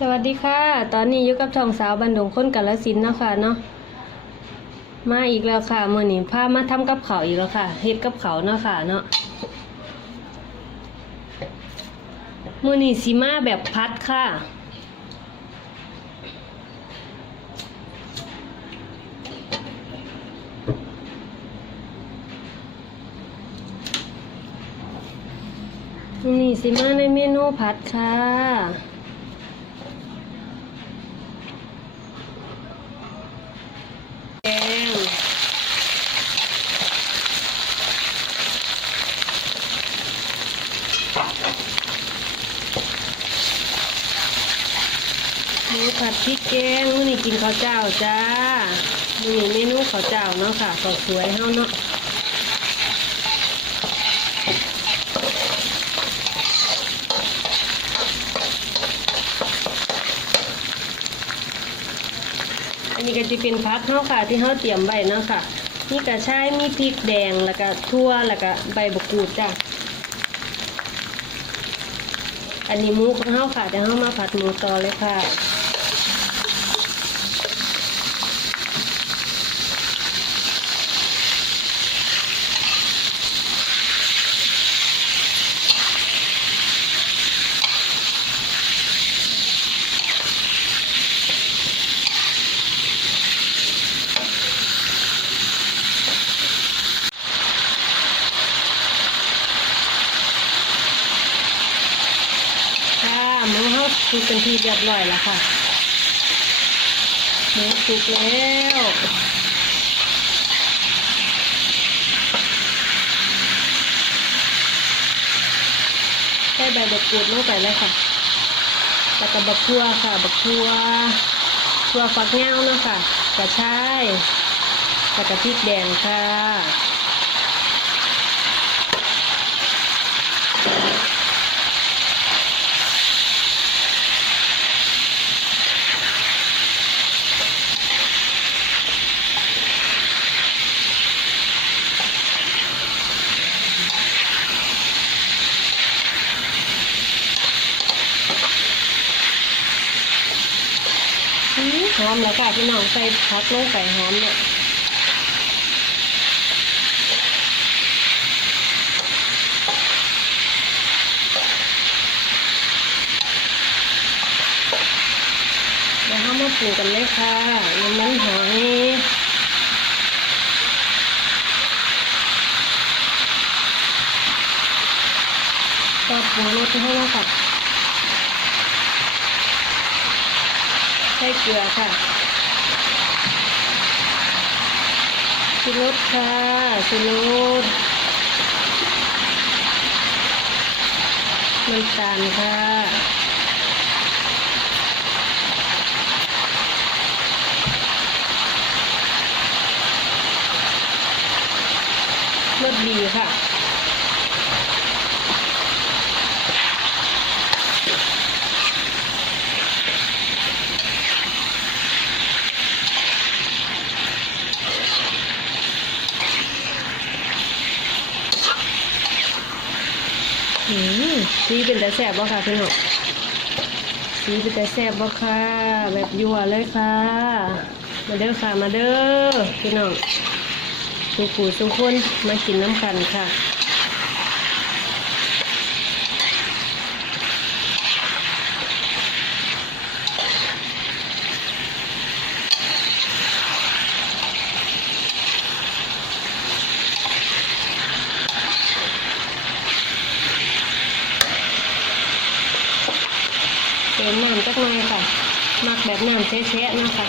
สวัสดีค่ะ ตอนนี้อยู่กับช่องสาวบันดงคนกาลสินเนาะค่ะเนาะ มาอีกแล้วค่ะมื่อนี้พามาทำกับเขาอีกแล้วค่ะเฮ็ดกับเขาเนาะค่ะเนาะมื่อนี้สิมาแบบพัดค่ะมื่อนี้สิมาในเมนูพัดค่ะ แกงูผัดพริกแกงมื้อนี้กินข้าวเจ้าจ้ามื้อนี้เมนูข้าวเจ้าเนาะค่ะข้าวสวยเฮาเนาะอันนี้ก็จะเป็นผักเฮาค่ะ ที่เฮาเตรียมไว้เนาะค่ะมีกระชายมีพริกแดงแล้วก็ทั่วแล้วก็ใบบักกูดจ้ะอันนี้หมูของเฮาค่ะเดี๋ยวเฮามาผัดหมูต่อเลยค่ะห มูเฮาสุกเป็นที่เรียบร้อยแล้วค่ะหมูสุกแล้วใส่ใบบักกูดลงไปเลยค่ะแล้วก็บักทั่วค่ะ บักทั่วทั่วฝักเงาเนาะค่ะกระชายแล้วก็พริกแดงค่ะ หอมแล้วค่ะพี่น้องใส่พักลงไปหอมเนี่ยเดี๋ยวเรามาปรุงกันเลยค่ะน้ำมันหอยก็ปรุงรสให้แล้วค่ะ ใช้เกลือค่ะชูรสค่ะชูรสน้ำตาลค่ะรสดีค่ะ อืมสีเป็นแต่แสบบ่ค่ะพี่น้องซีเป็นแต่แสบบ่ค่ะ แบบยั่วเลยค่ะ มาเด้อค่ะมาเด้อพี่น้องทุกผู้ทุกคนมากินน้ำกันค่ะ เติมน้ำจักหน่อยค่ะ มัก แบบน้ำแช่ๆนะคะ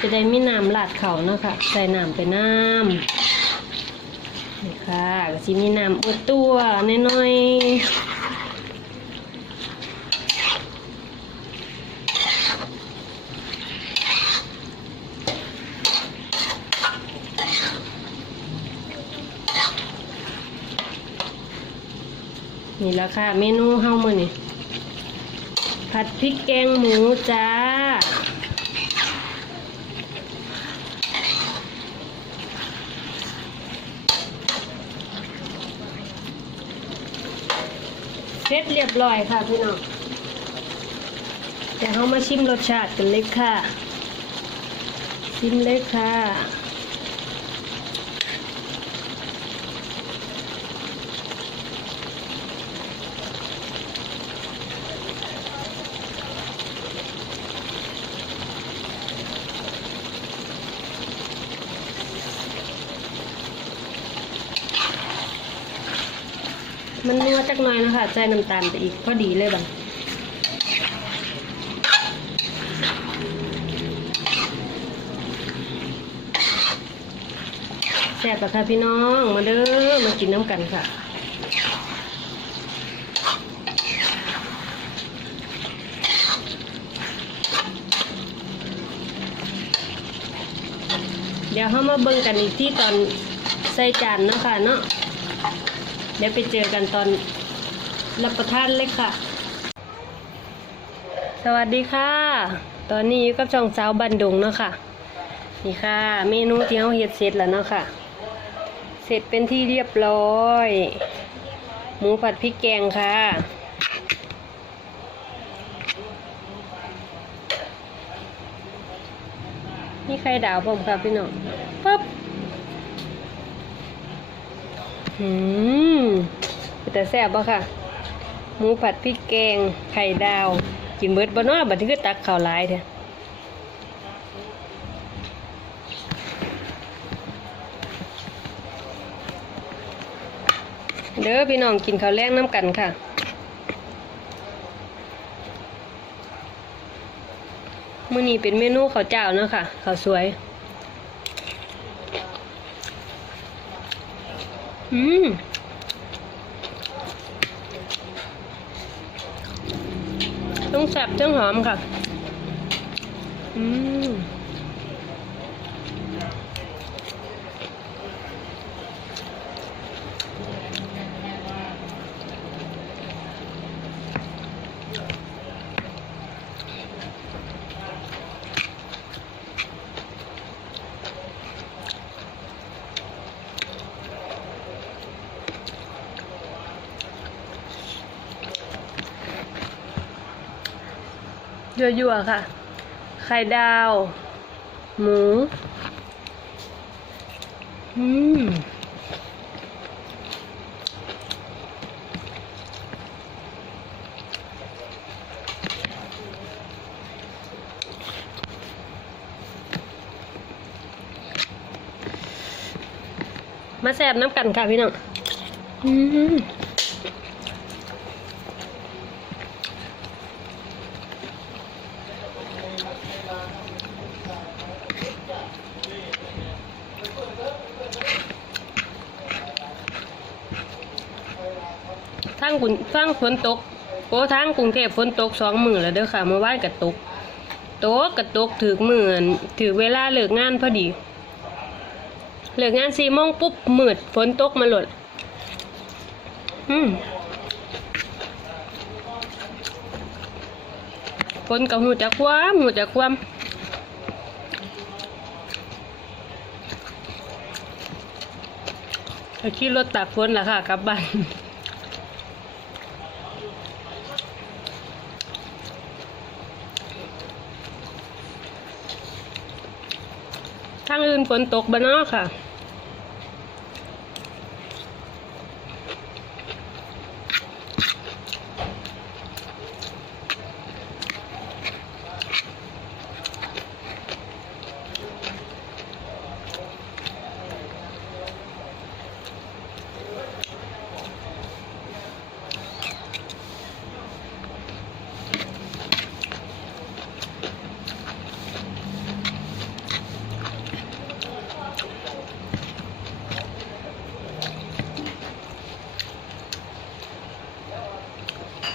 จะได้มีน้ำลาดเขานะคะใส่น้ำไปน้ำนี่ค่ะก็สิมีน้ำอุดตัวน้อยๆนี่แหละค่ะ เมนูเฮามื้อนี่ ผัดพริกแกงหมูจ้า เสร็จเรียบร้อยค่ะพี่น้องเดี๋ยวเรามาชิมรสชาติกันเลยค่ะ ชิมเลยค่ะ มันนัวจักหน่อยนะคะใจน้ำตาลไปอีกพอดีเลยบังแซ่บปะค่ะพี่น้องมาเด้อมากินน้ำกันค่ะเดี๋ยวเรามาเบิ่งกันอีกที่ตอนใส่จานเนาะค่ะเนาะ เดี๋ยวไปเจอกันตอนรับประทานเลยค่ะ สวัสดีค่ะ ตอนนี้อยู่กับช่องสาวบันดุงเนาะค่ะ นี่ค่ะ เมนูที่เราเฮ็ดเสร็จแล้วเนาะค่ะ เสร็จเป็นที่เรียบร้อย หมูผัดพริกแกงค่ะ นี่ไข่ดาวผมค่ะพี่น้องปึ๊บ อืมแต่แซ่บปะค่ะ หมูผัดพริกแกง ไข่ดาว กินเบิดบ่นาะบัดนี้คือตักข้าวหลายเด้อเด้อพี่น้องกินข้าวแรงน้ำกันค่ะมื้อนี้เป็นเมนูข้าวเจ้าเนาะค่ะข้าวสวย อืมต้องแซ่บต้องหอมค่ะ อืม ยั่วๆค่ะ ไข่ดาว หมู อืมมาแซ่บน้ำกันค่ะพี่น้อง อืม กุนทางฝนตกโอ้ทางกรุงเทพฝนตกสองมือแล้วเด้อค่ะเมื่อวานก็ตกตกก็ตกถือมืออั่นถือเวลาเลิกงานพอดีเลิกงานสี่โมงปุ๊บมืดฝนตกมาหลดอืมฝนกับหูจักความหูจักความถ้ขี่รถตากฝนล่ะค่ะกลับบ้านางอื่นฝนตกบ้านนอกค่ะ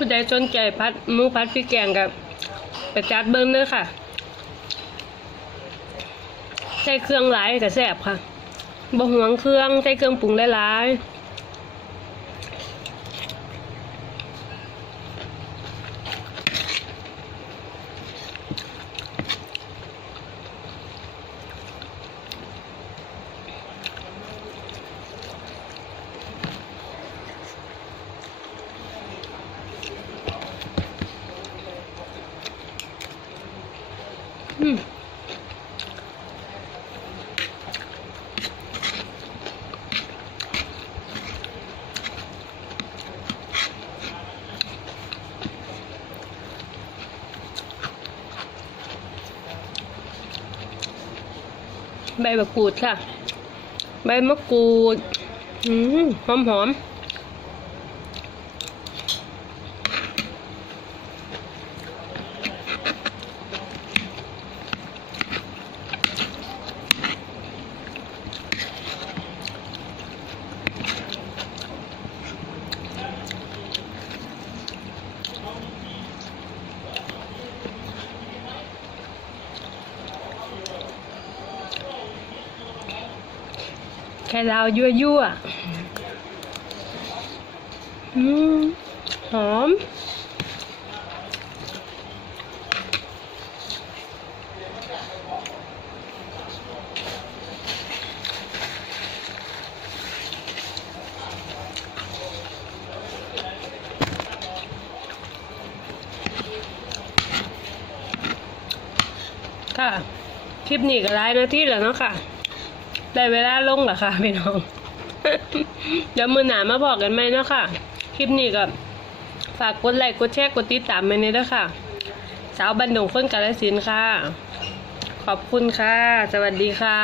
ผู้ใดสนใจพัดมูพัดพริกแกงกับไปจัดเบิ้งเด้อค่ะ ใส่เครื่องหลายกับแซ่บค่ะบ่หวงเครื่องใส่เครื่องปรุงหลายอื ใบมะกรูดค่ะ ใบมะกรูดหอมหอม แค่เรายั่วยั่วๆหอม ค่ะ คลิปนี้ก็ไลฟ์นาทีแล้วเนาะค่ะ ได้เวลาลงแล้วค่ะพี่น้อง เดี๋ยวมือหนามาบอกกันไหมเนาะค่ะ คลิปนี้ก็ฝากกดไลค์กดแชร์กดติดตามมาเนี่ด้วยค่ะ สาวบันดงคนกาลสินค่ะ ขอบคุณค่ะ สวัสดีค่ะ